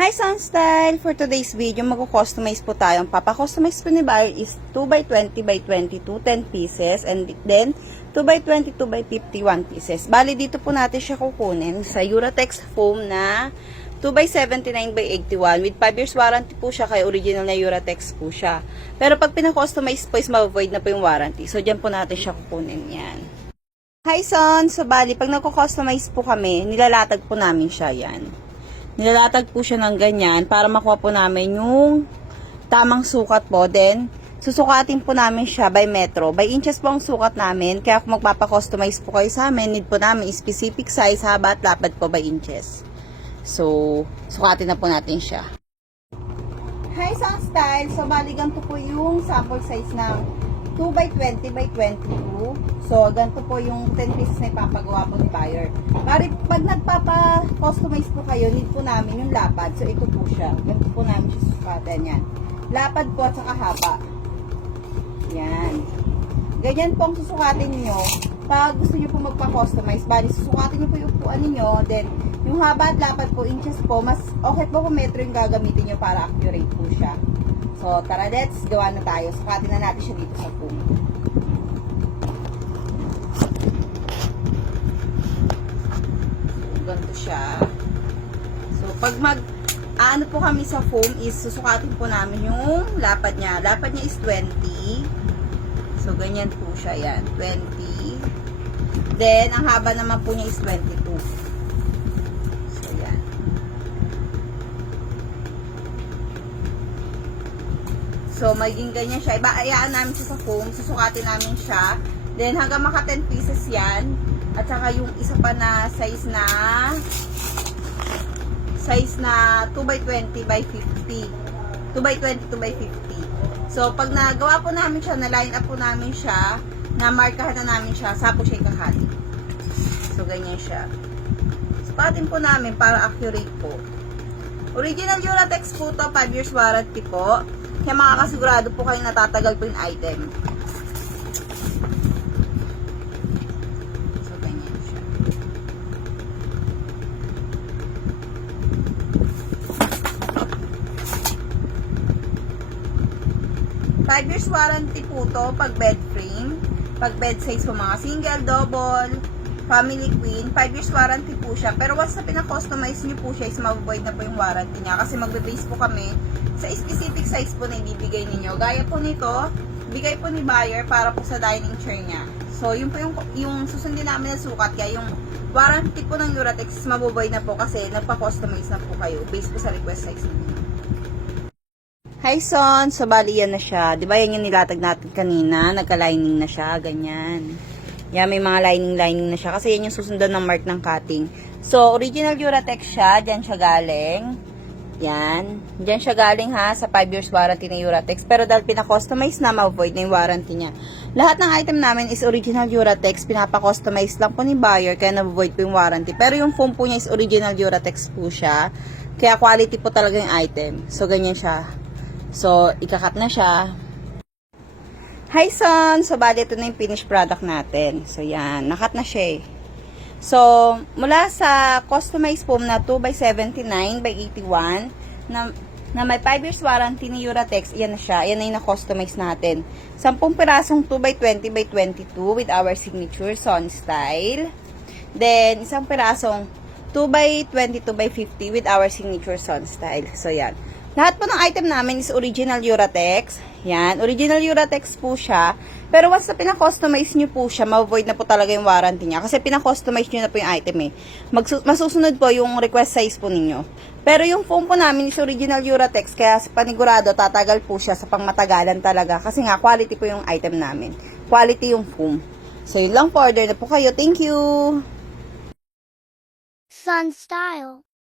Hi Sunstyle! For today's video, mag-customize po tayo. Ang papa-customize po ni buyer is 2x20x22, 10 pieces. And then, 2x22 by 51 pieces. Bali, dito po natin siya kukunin sa Uratex foam na 2x79x81. With 5 years warranty po siya, kaya original na Uratex po siya. Pero pag pina-customize po is ma-void na po yung warranty. So, dyan po natin siya kukunin yan. Hi Son! So, bali, pag nagko-customize po kami, nilalatag po namin siya yan. Nilalatag po siya ng ganyan para makuha po namin yung tamang sukat po. Then, susukatin po namin siya by metro. By inches po ang sukat namin. Kaya kung magpapa-customize po kayo sa amin, need po namin specific size, haba at lapad po by inches. So, sukatin na po natin siya. Hi, Sunstyle! So, bali ganito po yung sample size ng 2x20x22. So, ganito po yung 10 pieces na ipapagawa po ni buyer. Bali, pag nagpapa-customize po kayo, need po namin yung lapad. So, ito po siya. Ganito po namin siya susukatan yan. Lapad po at saka haba. Yan. Ganyan po ang susukatin nyo. Pag gusto nyo po magpa-customize, bali, susukatin nyo po yung upuan ninyo. Then, yung haba at lapad po, inches po, mas okay po kung metro yung gagamitin nyo para accurate po siya. So, tara, let's gawa na tayo. Sukatin na natin siya dito sa foam. So, ganito siya. So, pag ano po kami sa foam is susukatin po namin yung lapad niya. Lapad niya is 20. So, ganyan po siya. Yan, 20. Then, ang haba naman po niya is 22. So, magiging ganyan siya. Ibaayaan namin siya sa foam. Susukatin namin siya. Then, hanggang maka 10 pieces yan. At saka yung isa pa na size na 2x20x50. 2x22x50. So, pag nagawa po namin siya, na-line up po namin siya, na-markahan na namin siya, saan po siya ikakali. So, ganyan siya. Sukatin po namin para accurate po. Original Uratex po to. 5 years warranty po. Kaya makakasigurado po kayo natatagal po yung item. So, ganyan siya. Five years warranty po to pag bed frame. Pag bed size po mga single, double, family queen. 5 years warranty po siya. Pero once na pina-customize nyo po siya, is ma-void na po yung warranty niya. Kasi magbe-base po kami sa specific size po na ibibigay ninyo. Gaya po nito, bigay po ni buyer para po sa dining chair niya. So, yun po yung susundin namin na sukat. Kaya yung warranty po ng Uratex is mabuboy na po kasi nagpa-customize na po kayo based po sa request size ninyo. Hi Son! So, bali yan na siya. Diba yan yung nilatag natin kanina? Nagka-lining na siya. Ganyan. Yan, may mga lining na siya. Kasi yan yung susundan ng mark ng cutting. So, original Uratex siya. Diyan siya galing. Yan. Diyan siya galing ha, sa 5 years warranty ng Uratex. Pero dahil pina-customize na, ma-void na yung warranty niya. Lahat ng item namin is original Uratex. Pinapa-customize lang po ni buyer, kaya na-void po yung warranty. Pero yung foam po niya is original Uratex po siya. Kaya quality po talaga yung item. So, ganyan siya. So, ikakat na siya. Hi Son! So, bali ito na yung finished product natin. So, yan. Nakat na siya eh. So, mula sa customized foam na 2x79x81 na may 5 years warranty ni Uratex, yan na siya. Yan na yung na-customize natin. 10 pirasong 2x20x22 with our signature Sunstyle. Then, isang pirasong 2x22x50 with our signature Sunstyle. So, yan. Lahat po ng item namin is original Uratex. Yan, original Uratex po siya. Pero once na pina-customize nyo po siya, ma-void na po talaga yung warranty niya. Kasi pina-customize nyo na po yung item eh. Masusunod po yung request size po ninyo. Pero yung foam po namin is original Uratex. Kaya panigurado, tatagal po siya sa pangmatagalan talaga. Kasi nga, quality po yung item namin. Quality yung foam. So, yun lang po. Order na po kayo. Thank you! Sunstyle.